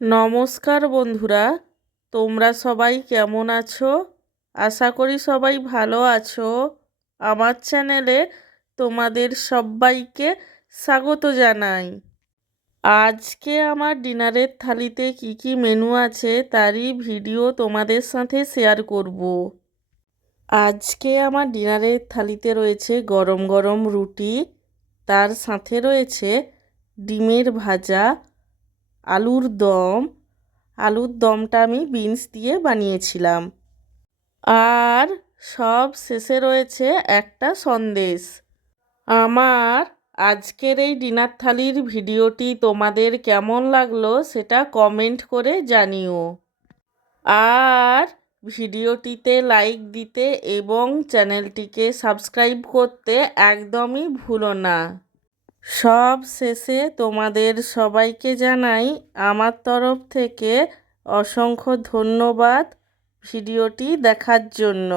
নমস্কার বন্ধুরা, তোমরা সবাই কেমন আছো? আশা করি সবাই ভালো আছো। আমার চ্যানেলে তোমাদের সবাইকে স্বাগত জানাই। আজকে আমার ডিনারের থালিতে কি কি মেনু আছে তারই ভিডিও তোমাদের সাথে শেয়ার করব। আজকে আমার ডিনারের থালিতে রয়েছে গরম গরম রুটি, তার সাথে রয়েছে ডিমের ভাজা, আলুর দম। আলুর দমটা আমি বিনস দিয়ে বানিয়েছিলাম। আর সব শেষে রয়েছে একটা সন্দেশ। আমার আজকের এই ডিনার থালির ভিডিওটি তোমাদের কেমন লাগলো সেটা কমেন্ট করে জানিও। আর ভিডিওটিতে লাইক দিতে এবং চ্যানেলটিকে সাবস্ক্রাইব করতে একদমই ভুলো না। সব শেষে তোমাদের সবাইকে জানাই আমার তরফ থেকে অসংখ্য ধন্যবাদ ভিডিওটি দেখার জন্য।